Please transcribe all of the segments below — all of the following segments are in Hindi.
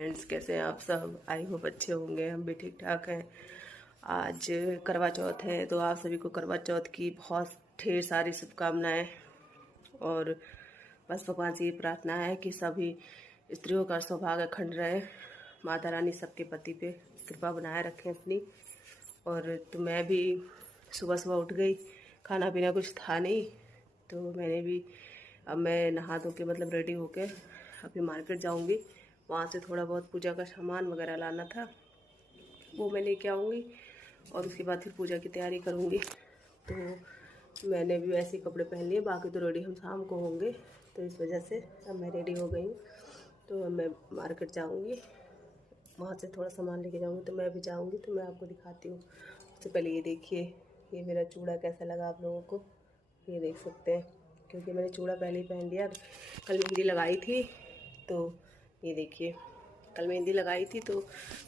फ्रेंड्स, कैसे हैं आप सब? आई होप अच्छे होंगे। हम भी ठीक ठाक हैं। आज करवा चौथ है, तो आप सभी को करवा चौथ की बहुत ढेर सारी शुभकामनाएं। और बस भगवान से ये प्रार्थना है कि सभी स्त्रियों का सौभाग्य अखंड रहे, माता रानी सबके पति पे कृपा बनाए रखें अपनी। और तो मैं भी सुबह सुबह उठ गई, खाना पीना कुछ था नहीं, तो मैंने भी अब मैं नहा धो के मतलब रेडी होके अभी मार्केट जाऊंगी। वहाँ से थोड़ा बहुत पूजा का सामान वगैरह लाना था, वो मैं लेके आऊँगी और उसके बाद फिर पूजा की तैयारी करूँगी। तो मैंने भी वैसे ही कपड़े पहन लिए, बाकी तो रेडी हम शाम को होंगे, तो इस वजह से अब मैं रेडी हो गई हूँ। तो अब मैं मार्केट जाऊँगी, वहाँ से थोड़ा सामान लेके जाऊँगी। तो मैं भी जाऊँगी तो मैं आपको दिखाती हूँ। उससे पहले ये देखिए, ये मेरा चूड़ा कैसा लगा आप लोगों को, ये देख सकते हैं, क्योंकि मैंने चूड़ा पहले ही पहन लिया। कल मेहंदी लगाई थी, तो ये देखिए कल मेहंदी लगाई थी तो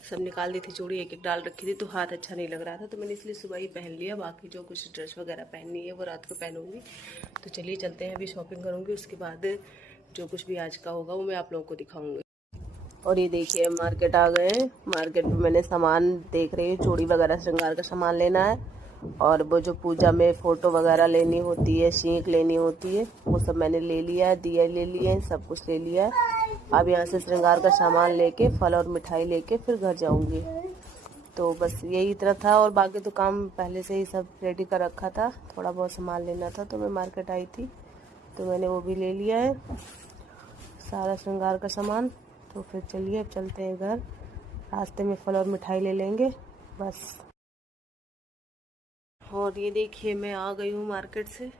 सब निकाल दी थी चूड़ी, एक एक डाल रखी थी, तो हाथ अच्छा नहीं लग रहा था, तो मैंने इसलिए सुबह ही पहन लिया। बाकी जो कुछ ड्रेस वगैरह पहननी है वो रात को पहनूंगी। तो चलिए चलते हैं, अभी शॉपिंग करूँगी, उसके बाद जो कुछ भी आज का होगा वो मैं आप लोगों को दिखाऊंगी। और ये देखिए मार्केट आ गए हैं। मार्केट में मैंने सामान देख रही हूँ, चूड़ी वगैरह श्रृंगार का सामान लेना है, और वो जो पूजा में फ़ोटो वगैरह लेनी होती है, सींक लेनी होती है, वो सब मैंने ले लिया है, दिया ले लिए हैं, सब कुछ ले लिया है। अब यहाँ से श्रृंगार का सामान लेके, फल और मिठाई लेके फिर घर जाऊँगी। तो बस यही इतना था, और बाकी तो काम पहले से ही सब रेडी कर रखा था। थोड़ा बहुत सामान लेना था तो मैं मार्केट आई थी, तो मैंने वो भी ले लिया है, सारा श्रृंगार का सामान। तो फिर चलिए अब चलते हैं घर, रास्ते में फल और मिठाई ले लेंगे बस। और ये देखिए मैं आ गई हूँ मार्केट से।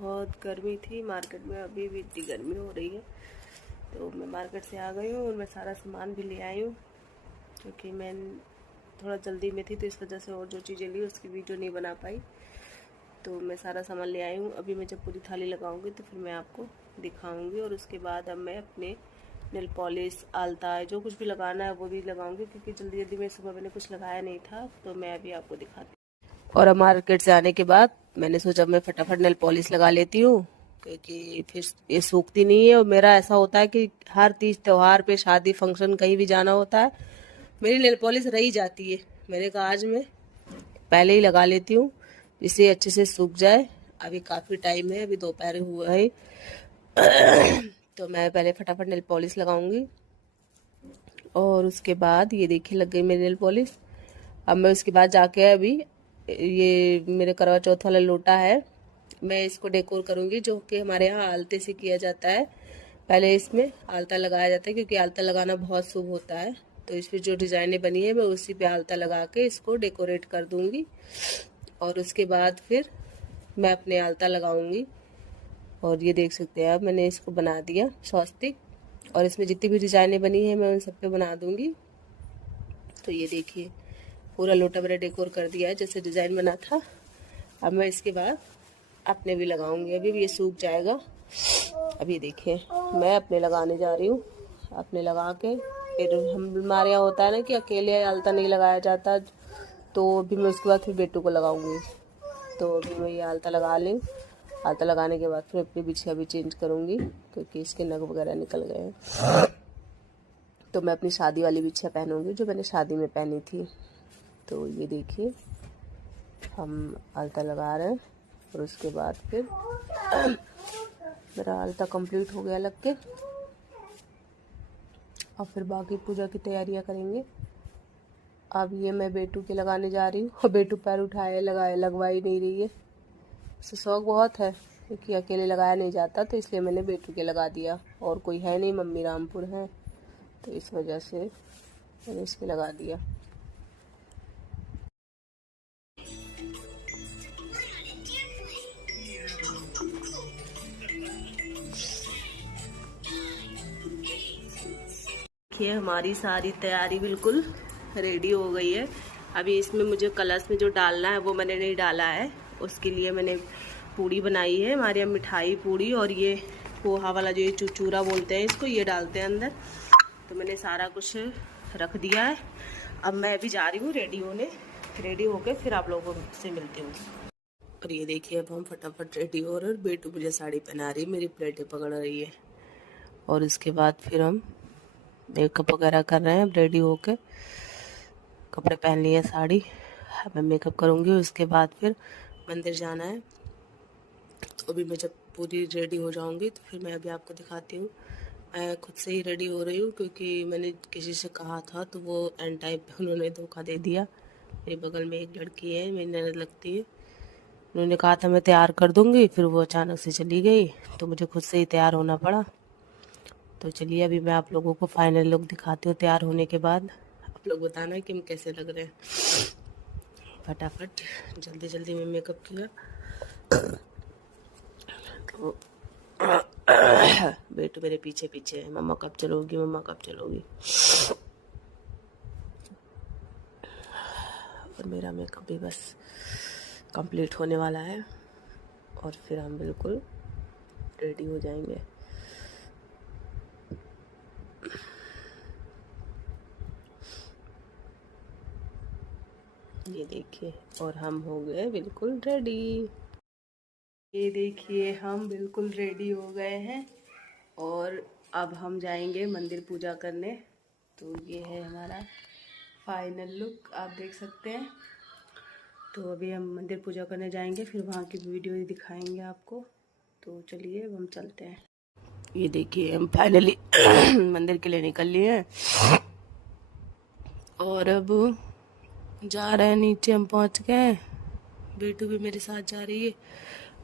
बहुत गर्मी थी मार्केट में, अभी भी इतनी गर्मी हो रही है। तो मैं मार्केट से आ गई हूँ और मैं सारा सामान भी ले आई हूँ, क्योंकि मैं थोड़ा जल्दी में थी, तो इस वजह से और जो चीज़ें ली उसकी वीडियो नहीं बना पाई। तो मैं सारा सामान ले आई हूँ। अभी मैं जब पूरी थाली लगाऊंगी तो फिर मैं आपको दिखाऊंगी, और उसके बाद अब मैं अपने नेल पॉलिश, आलता, जो कुछ भी लगाना है वो भी लगाऊंगी, क्योंकि जल्दी जल्दी में सुबह मैंने कुछ लगाया नहीं था। तो मैं अभी आपको दिखाती हूँ। और अब मार्केट से आने के बाद मैंने सोचा मैं फटाफट नेल पॉलिश लगा लेती हूँ, क्योंकि फिर ये सूखती नहीं है। और मेरा ऐसा होता है कि हर तीज त्योहार पे, शादी फंक्शन कहीं भी जाना होता है, मेरी नेल पॉलिश रही जाती है। मैंने कहा आज मैं पहले ही लगा लेती हूँ, जिससे अच्छे से सूख जाए। अभी काफ़ी टाइम है, अभी दोपहर हुआ है, तो मैं पहले फटाफट नेल पॉलिश लगाऊंगी। और उसके बाद ये देखिए लग गई मेरी नेल पॉलिश। अब मैं उसके बाद जाके अभी ये मेरे करवा चौथ वाला लोटा है, मैं इसको डेकोर करूंगी, जो कि हमारे यहाँ आलते से किया जाता है। पहले इसमें आलता लगाया जाता है, क्योंकि आलता लगाना बहुत शुभ होता है। तो इस पर जो डिज़ाइनें बनी है मैं उसी पे आलता लगा के इसको डेकोरेट कर दूंगी। और उसके बाद फिर मैं अपने आलता लगाऊंगी। और ये देख सकते हैं आप, मैंने इसको बना दिया स्वस्तिक, और इसमें जितनी भी डिज़ाइनें बनी हैं मैं उन सब पे बना दूंगी। तो ये देखिए पूरा लोटा मैंने डेकोर कर दिया है जैसे डिज़ाइन बना था। अब मैं इसके बाद अपने भी लगाऊंगी, अभी भी ये सूख जाएगा। अब ये देखिए मैं अपने लगाने जा रही हूँ। अपने लगा के फिर हमारे यहाँ होता है ना कि अकेले आलता नहीं लगाया जाता, तो अभी मैं उसके बाद फिर बेटू को लगाऊंगी। तो अभी मैं ये आलता लगा ली। आलता लगाने के बाद फिर अपनी बिछिया भी चेंज करूँगी, क्योंकि इसके नग वगैरह निकल गए हैं। तो मैं अपनी शादी वाली बिछिया पहनूंगी, जो मैंने शादी में पहनी थी। तो ये देखिए हम आलता लगा रहे हैं, और उसके बाद फिर मेरा आलता कंप्लीट हो गया लग के। और फिर बाकी पूजा की तैयारियां करेंगे। अब ये मैं बेटू के लगाने जा रही हूँ, और बेटू पैर उठाए लगाए लगवा ही नहीं रही है। उसे शौक बहुत है, क्योंकि अकेले लगाया नहीं जाता, तो इसलिए मैंने बेटू के लगा दिया। और कोई है नहीं, मम्मी रामपुर है, तो इस वजह से मैंने इसके लगा दिया। देखिए हमारी सारी तैयारी बिल्कुल रेडी हो गई है। अभी इसमें मुझे कलश में जो डालना है वो मैंने नहीं डाला है। उसके लिए मैंने पूड़ी बनाई है, हमारे यहाँ मिठाई पूड़ी, और ये पोहा वाला जो ये चूचूरा बोलते हैं इसको, ये डालते हैं अंदर। तो मैंने सारा कुछ रख दिया है। अब मैं अभी जा रही हूँ रेडी होने, रेडी होके फिर आप लोगों से मिलती हूँ। और ये देखिए अब हम फटाफट रेडी हो रहे हैं। बेटू मुझे साड़ी पहना रही है, मेरी प्लेटें पकड़ रही है। और इसके बाद फिर हम मेकअप वगैरह कर रहे हैं। अब रेडी होके कपड़े पहन लिए, साड़ी। मैं मेकअप करूँगी, उसके बाद फिर मंदिर जाना है। तो अभी मैं जब पूरी रेडी हो जाऊँगी तो फिर मैं अभी आपको दिखाती हूँ। मैं खुद से ही रेडी हो रही हूँ क्योंकि मैंने किसी से कहा था तो वो एंड टाइम पे उन्होंने धोखा दे दिया। मेरे बगल में एक लड़की है, मेरी ननद लगती है। उन्होंने कहा था मैं तैयार कर दूँगी, फिर वो अचानक से चली गई तो मुझे खुद से ही तैयार होना पड़ा। तो चलिए अभी मैं आप लोगों को फाइनल लुक दिखाती हूँ तैयार होने के बाद। आप लोग बताना कि हम कैसे लग रहे हैं। फटाफट जल्दी जल्दी में मेकअप किया। तो बेटू मेरे पीछे पीछे है, मम्मा कब चलोगी, मम्मा कब चलोगी। और मेरा मेकअप भी बस कंप्लीट होने वाला है और फिर हम बिल्कुल रेडी हो जाएंगे। ये देखिए, और हम हो गए बिल्कुल रेडी। ये देखिए हम बिल्कुल रेडी हो गए हैं और अब हम जाएंगे मंदिर पूजा करने। तो ये है हमारा फाइनल लुक, आप देख सकते हैं। तो अभी हम मंदिर पूजा करने जाएंगे, फिर वहाँ की वीडियो ही दिखाएंगे आपको। तो चलिए अब हम चलते हैं। ये देखिए हम फाइनली मंदिर के लिए निकल लिए हैं और अब जा रहे हैं नीचे। हम पहुँच गए, बेटू भी मेरे साथ जा रही है।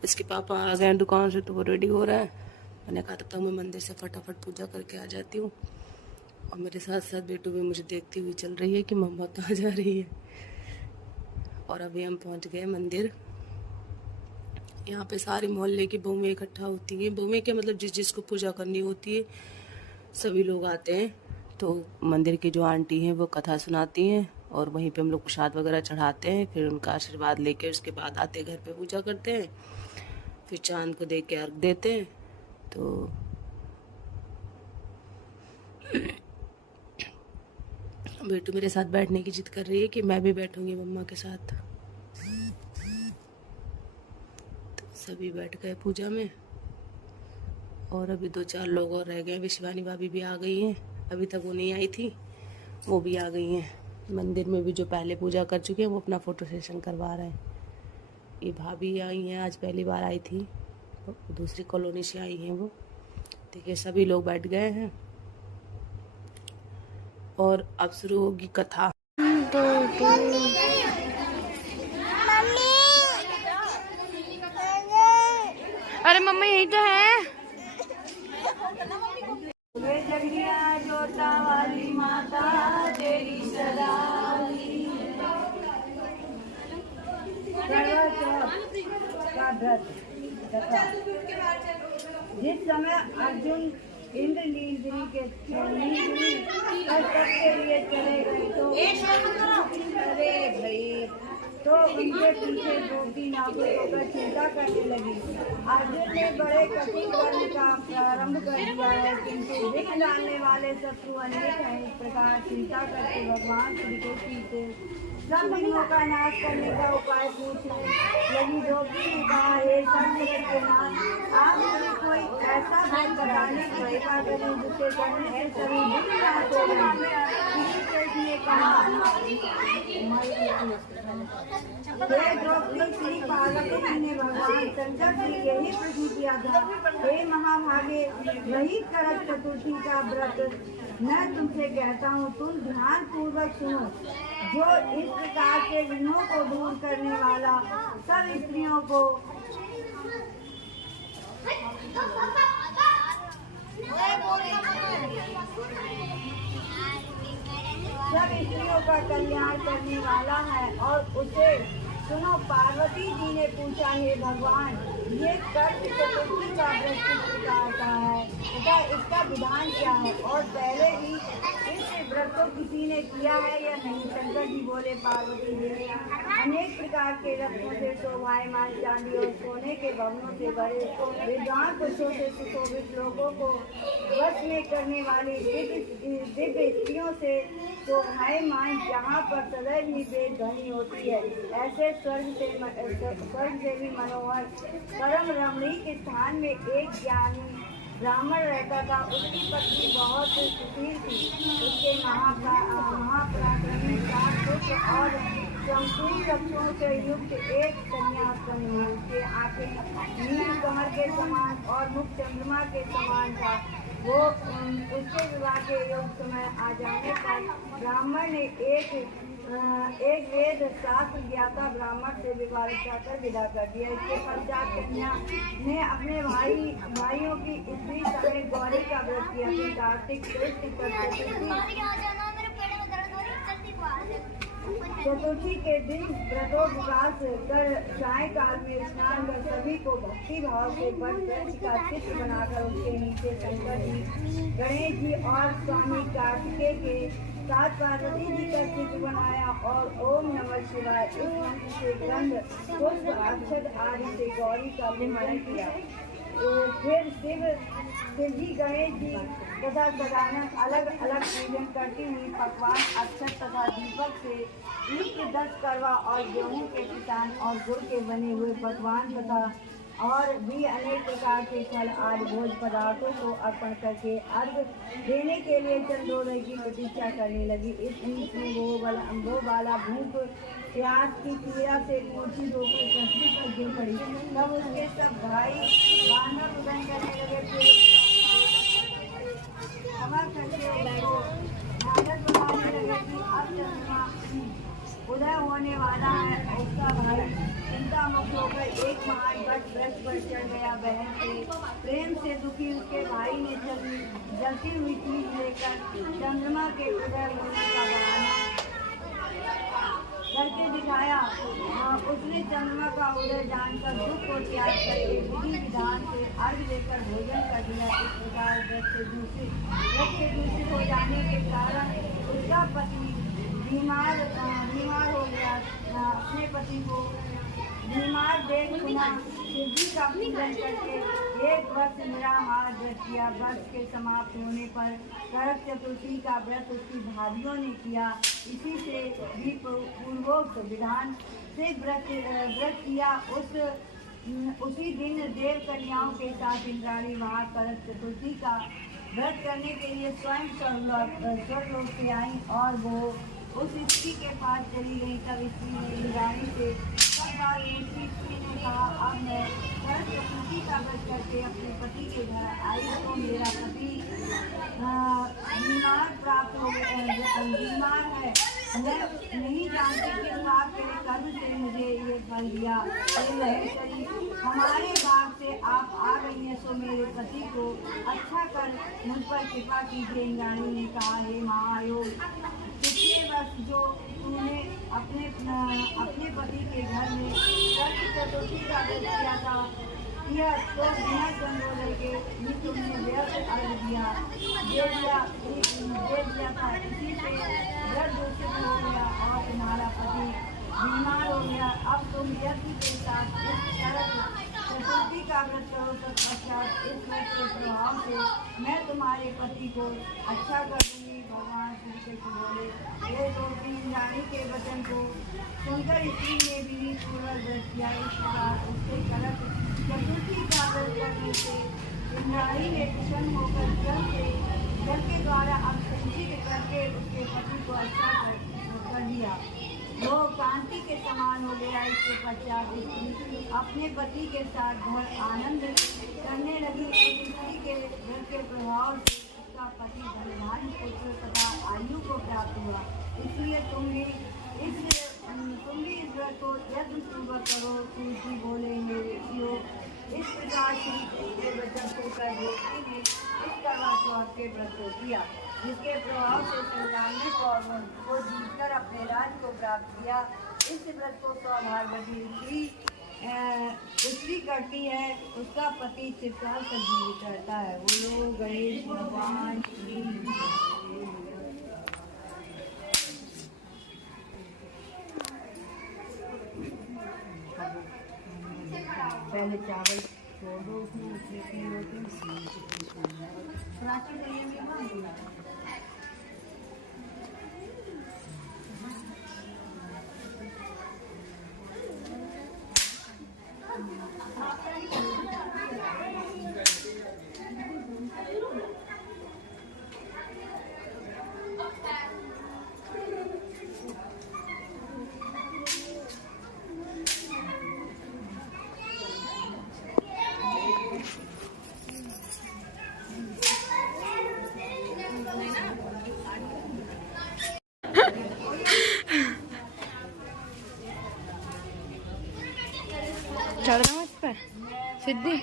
इसके पापा आ गए हैं दुकान से तो वो रेडी हो रहा है। मैंने कहा तब तक मैं मंदिर से फटाफट पूजा करके आ जाती हूँ। और मेरे साथ साथ बेटू भी मुझे देखती हुई चल रही है कि मम्मा कहाँ जा रही है। और अभी हम पहुँच गए मंदिर। यहाँ पे सारे मोहल्ले की बहुएं इकट्ठा होती हैं। बहुएं के मतलब जिसको पूजा करनी होती है सभी लोग आते हैं। तो मंदिर की जो आंटी हैं वो कथा सुनाती हैं और वहीं पे हम लोग प्रसाद वगैरह चढ़ाते हैं। फिर उनका आशीर्वाद लेके उसके बाद आते घर पे पूजा करते हैं। फिर चांद को देख के अर्घ देते हैं। तो बेटू मेरे साथ बैठने की जिद कर रही है कि मैं भी बैठूंगी मम्मा के साथ। तो सभी बैठ गए पूजा में और अभी 2-4 लोग और रह गए। शिवानी भाभी भी आ गई हैं, अभी तक वो नहीं आई थी, वो भी आ गई हैं। मंदिर में भी जो पहले पूजा कर चुके हैं वो अपना फ़ोटो सेशन करवा रहे हैं। ये भाभी आई हैं, आज पहली बार आई थी, दूसरी कॉलोनी से आई हैं वो। देखिए सभी लोग बैठ गए हैं और अब शुरू होगी कथा। अरे मम्मी यही तो है। जोता वाली माता तेरी सदाली। जिस समय अर्जुन इंद्र नीलगिरी के लिए चले गए तो अरे भाई तो उनके पीछे गोपी नागों होकर चिंता करने लगी। अर्जुन ने बड़े कठिन कर्म का प्रारंभ कर दिया है, किंतु विघ्न डालने वाले शत्रु अनेक हैं। इस प्रकार चिंता करके भगवान श्री कृष्ण से सब विघ्नों का नाश करने का उपाय पूछने लगी। गोपी ने कहा, हे सब जगत के नाथ, आप मुझे कोई ऐसा भक्त बताने की कृपा करें जिससे करने से सभी विघ्न नाश हो जाएं। श्री कृष्ण ने कहा, श्री पार्वती जी ने भगवान शंकर से यही प्रश्न किया था, हे महाभागे, वही करक चतुर्थी का व्रत मैं तुमसे कहता हूँ, तुम ध्यान पूर्वक सुनो। जो इस प्रकार के विघ्नों को दूर करने वाला सब स्त्रियों का कल्याण करने वाला है। और उसे सुनो, पार्वती जी ने पूछा, हे भगवान, ये कर्क चतुर्थी का व्रत किस प्रकार का है तथा इसका विधान क्या है, और पहले ही इस व्रत को किसी ने किया है या नहीं। शंकर जी बोले, पार्वती जी ने अनेक प्रकार के रत्नों से शोभायमान चांदी और सोने के भवनों से भरे विद्वान पुरुषों से सुशोभित लोगों को वश में करने वाली दिव्य स्त्रियों से शोभायमान, जहाँ पर सदैव ही वेद ध्वनि होती है, ऐसे स्वर्ग से भी मनोहर परम रमणीक स्थान में एक ज्ञानी ब्राह्मण रहता था। उसकी पत्नी बहुत सुशील थी। उसके महापराक्रमी 4 पुत्र और संपूर्ण लक्ष्यों से युक्त एक कन्या उत्पन्न हुई। उसके आंखें नील कमल के समान और मुख चंद्रमा के समान था। वो उसके विवाह के योग समय आ जाने पर ब्राह्मण ने एक वेद शास्त्र ज्ञाता ब्राह्मण से विवाह कर विदा कर दिया। इसके पश्चात कन्या ने अपने भाइयों की स्त्री समेत गौरी का व्रत किया। कार्तिक चतुर्थी के दिन व्रतोपवास कर सायंकाल में स्नान कर सभी को भक्ति भाव से वट वृक्ष का चित्र बनाकर उसके नीचे शंकर जी, गणेश जी और स्वामी कार्तिकेय के साथ पार्वती जी का चित्र बनाया और ओम नमः शिवाय इस मंत्र से गंध पुष्प अक्षत आदि से गौरी का निर्माण किया। फिर शिव जी, गणेश जी तथा सदानंद अलग अलग पूजन करती हुई पकवान अक्षत तथा दीपक से युक्त 10 करवा और गेहूं के किसान और गुड़ के बने हुए पकवान तथा और भी अनेक प्रकार के फल आदि भोज पदार्थों को अर्पण करके अर्घ देने के लिए चंद्रोदय की प्रतीक्षा करने लगी। इस बीच में वो बाला भूख प्यास की पीड़ा से मूर्छित होकर पृथ्वी पर गिर पड़ी। तब उसके सब भाई बांधव उदन करने लगे। उदय होने वाला है। उसका भाई चिंता मुक्त होकर एक महान वट वृक्ष पर चढ़ गया। बहन से प्रेम से दुखी उसके भाई ने जलती हुई चीज लेकर चंद्रमा के उदय होने का बहाना करके दिखाया। उसने चंद्रमा का उदय जानकर दुख को त्याग करके विधि विधान से अर्घ लेकर भोजन कर दिया। इस प्रकार वृक्ष से दूषित हो जाने के कारण उसका पति बीमार हो गया। अपने पति को बीमार देख सुना शिवजी का पूजन करके एक वर्ष निराहार व्रत किया। वर्ष के समाप्त होने पर करक चतुर्थी का व्रत उसकी भाभियों ने किया। इसी से भी पूर्वोक्त विधान से व्रत किया। उसी दिन देव कन्याओं के साथ इंद्राणी वहाँ करक चतुर्थी का व्रत करने के लिए स्वयं स्वर्गलोक से आई और वो उस स्त्री के पास चली गई। तब स्त्री ने इंद्राणी से स्त्री ने कहा, अब मैं करक चतुर्थी का व्रत करके अपने पति के घर आई तो मेरा पति बीमार है। मैं नहीं जानती कि आपके कर्म से मुझे ये फल दिया। हमारे बाग से आप आ गई हैं, सो मेरे पति को अच्छा कर मुझ पर कृपा कीजिए। इंद्राणी ने कहा, हे महायोग, पिछले वर्ष जो तूने अपने पति के घर में करक चतुर्थी का व्रत किया था, तो बिना चंद्रोदय के भी तुमने व्यर्थ अर्घ दिया था। इसी से व्रत दूषित हो गया और तुम्हारा पति बीमार हो गया। अब तुम यज्ञ के साथ इस करक चतुर्थी का व्रत करो। तत्पश्चात इस व्रत के प्रभाव से मैं तुम्हारे पति को अच्छा कर दूंगी। भगवान श्री कृष्ण बोले। ये लोग इंद्राणी के वचन को सुनकर स्त्री ने भी पूर्वक व्रत किया। इस प्रकार उसके करक चतुर्थी का व्रत करने से इंद्राणी ने प्रसन्न होकर जल के द्वारा अभिषेक करके उसके पति को अच्छा कर दिया। वो कांति के समान हो गया। इसके पश्चात स्त्री अपने पति के साथ घर आनंद करने लगी। उस स्त्री के घर के प्रभाव से उसका पति धनधान्य पुत्र तथा आयु को प्राप्त हुआ। इसलिए तुम भी इस व्रत को यत्न पूर्वक करो। तुलसी बोले, हे ऋषियों, इस प्रकार श्री के वचन को कर देवती ने इस करवा चौथ के व्रत को किया, जिसके प्रभाव से संग्रामी को जीतकर अपने राज को प्राप्त किया। इस व्रत को सौभाग्यवती स्त्री करती है, उसका पति चिरकाल तक जीवित रहता है। वो लोग गणेश भगवान पहले चावल छोड़ दो, उसमें सिद्धि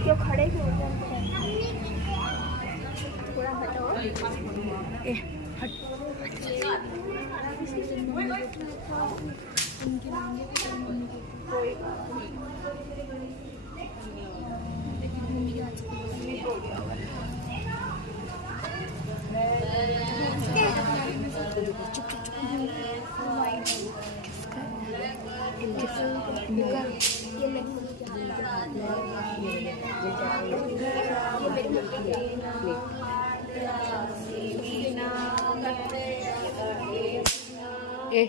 क्यों खड़े क्यों हो जाते थोड़ा हटो कोई बात ए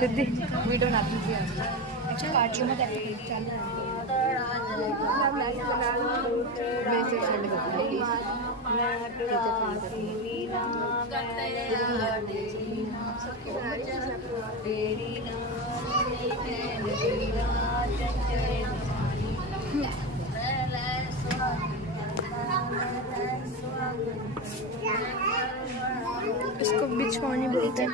सिद्धि वीडियो ना कीजिए अच्छा पार्टियों में चालू मैसेज सेंड कर इसको बिछवाने बोलते हैं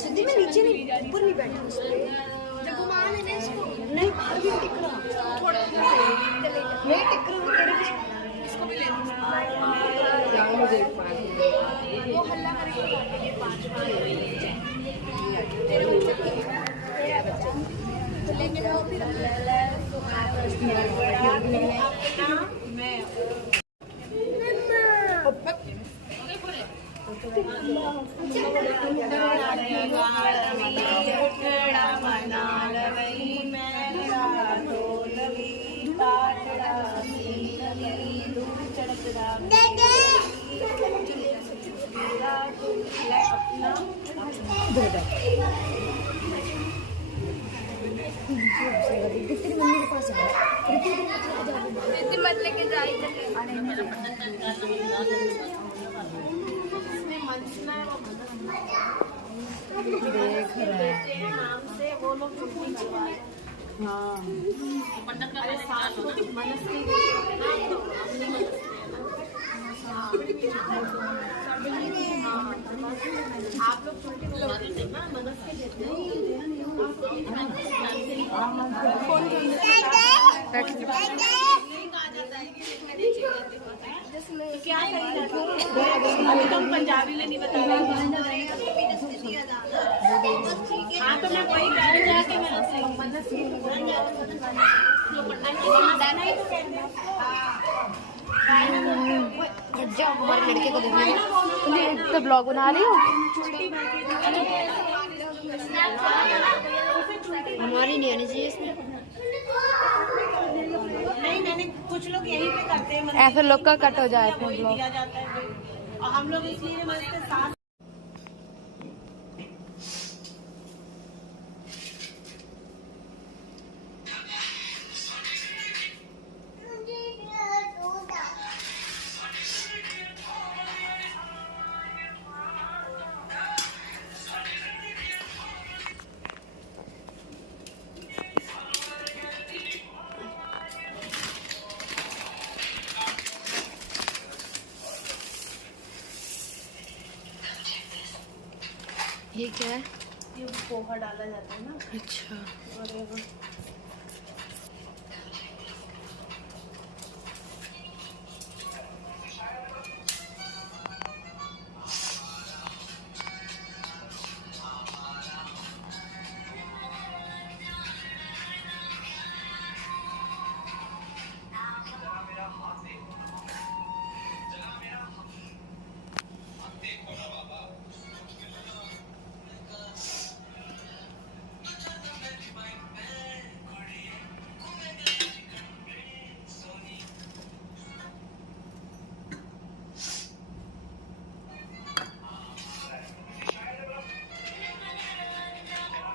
सिद्धि में नीचे नहीं ऊपर नहीं बैठा उस पे जब घुमा मैंने इसको नहीं बाहर भी टिक रहा थोड़ा नहीं टिक रहा तेरे इसको भी ले वो हल्ला करेगा ये 5 तेरे बच्चे तो लेके जाओ फिर मैं तेरी मम्मी के पास है मत लेके जाए देख रहे हैं नाम से वो लोग हाँ आप लोग छोटे ना मनस के देते क्या अभी तुम पंजाबी ले नहीं बता हमारे लड़के को देखने तुम तो ब्लॉग बना रही हो। हमारी नहीं आनी चाहिए इसमें। नहीं कुछ लोग यहीं पे करते हैं, ऐसे लोग का कट हो जाए इसमें ब्लॉग। दिया जाता है और हम लोग इसलिए मस्त साथ। ये क्या है? ये पोहा डाला जाता है ना। अच्छा। और ये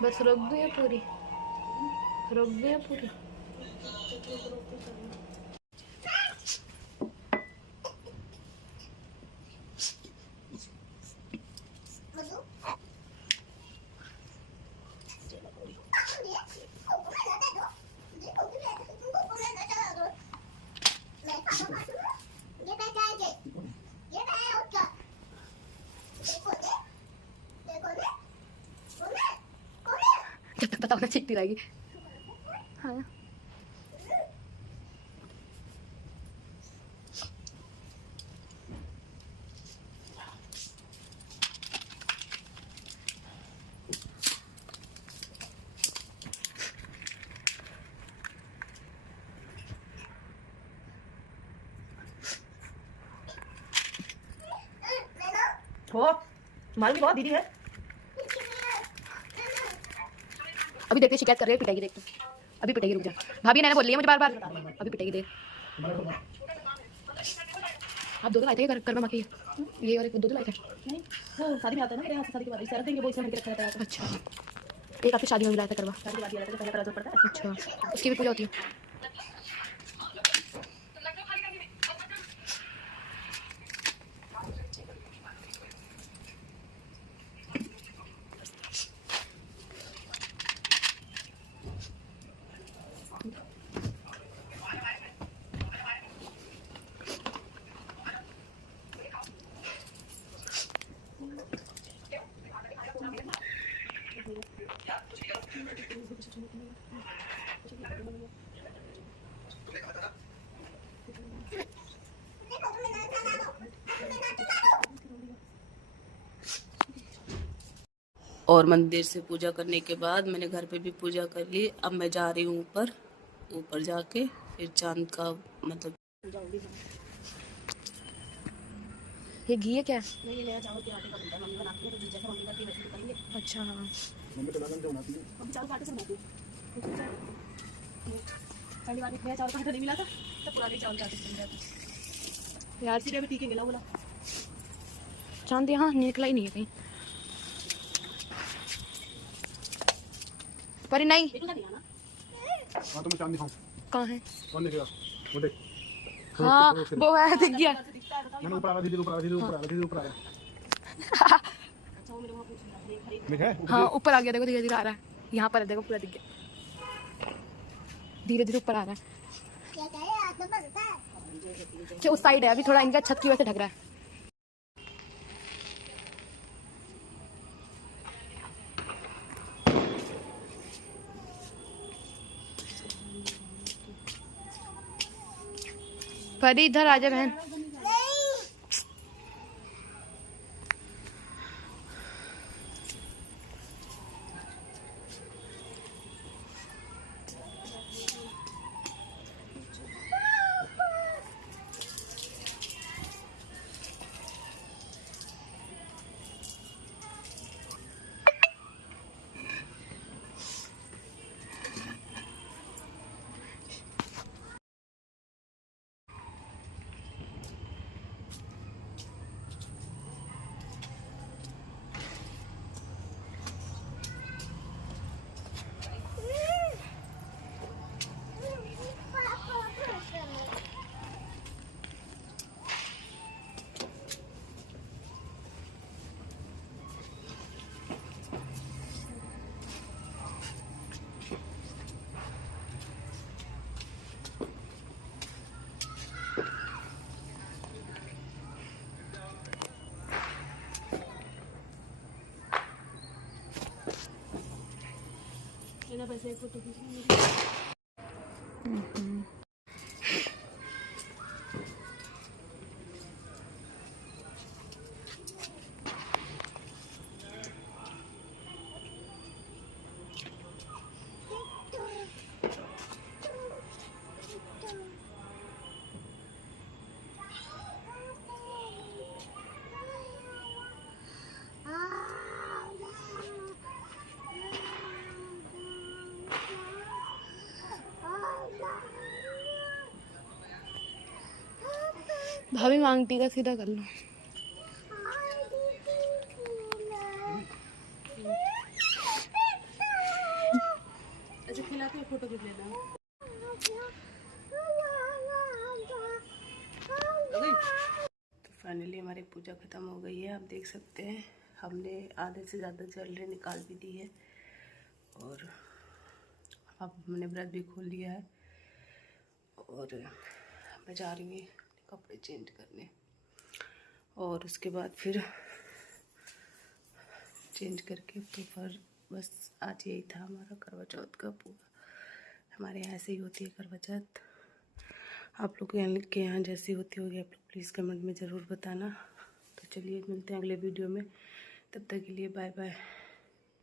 बस रोक दो या पूरी? रोक दो या पूरी? जब तक पता होना चिट्टी रहेगी। हाँ तुम्हारी बहुत दीदी है। अभी देखते शिकायत कर रहे हैं, पिटाई देखते। अभी पिटाई रुक जा। भाभी ने बोल लिया मुझे बार बार, अभी पिटाई दे। आप दो आए थे कर में मक्खी, ये और एक दो आए थे। नहीं वो शादी में आता है ना, मेरे यहाँ शादी के बाद इस देंगे वो इसमें रखा रहता है। अच्छा, एक आपकी शादी में मिलाया था करवा। शादी के बाद ये पहले पड़ा पड़ता है। अच्छा, उसकी भी पूजा होती है। और मंदिर से पूजा करने के बाद मैंने घर पे भी पूजा कर ली। अब मैं जा रही हूँ ऊपर जाके फिर चांद का मतलब ये घी है क्या? नहीं नया चावल के आटे का बनता है, मम्मी बनाती है तो जैसे मम्मी करती है वैसे करेंगे। अच्छा हाँ, मम्मी तो लगन जो बनाती है, हम चावल का आटे से बनाती है। पहली बार नया चावल का आटा नहीं मिला था तो पुराने चावल का आटे से बन जाती यार है। अभी ठीक है बोला चांद यहाँ निकला ही नहीं है कहीं पर नहीं। हाँ तो मैं चांद दिखाऊं? कहाँ है? कौन देखेगा? वो देख। हाँ वो है, दिख गया। मैंने ऊपर आ रहा, धीरे ऊपर आ रहा, धीरे ऊपर आ रहा, धीरे ऊपर आ रहा। दिख है? हाँ ऊपर आ गया, देखो धीरे धीरे आ रहा है। यहाँ पर है देखो, पूरा दिख गया, धीरे धीरे ऊपर आ रहा है। अच्छा उस साइड है, अभी थोड़ा इनका छत की वजह से ढक रहा है। परी इधर आजा बहन। सोचना पैसे एक फोटो खींचना। भाभी मांग टीका सीधा कर लो। अच्छा खिला के फोटो खींच लेना। तो फाइनली हमारी पूजा खत्म हो गई है। आप देख सकते हैं हमने आधे से ज़्यादा ज्वेलरी निकाल भी दी है और अब हमने व्रत भी खोल लिया है और मैं जा रही हूँ कपड़े चेंज करने और उसके बाद फिर चेंज करके तो फिर बस आज यही था हमारा करवा चौथ का पूरा। हमारे यहाँ ऐसे ही होती है करवा चौथ। आप लोग के यहाँ जैसी होती होगी आप लोग प्लीज़ कमेंट में ज़रूर बताना। तो चलिए मिलते हैं अगले वीडियो में, तब तक के लिए बाय बाय।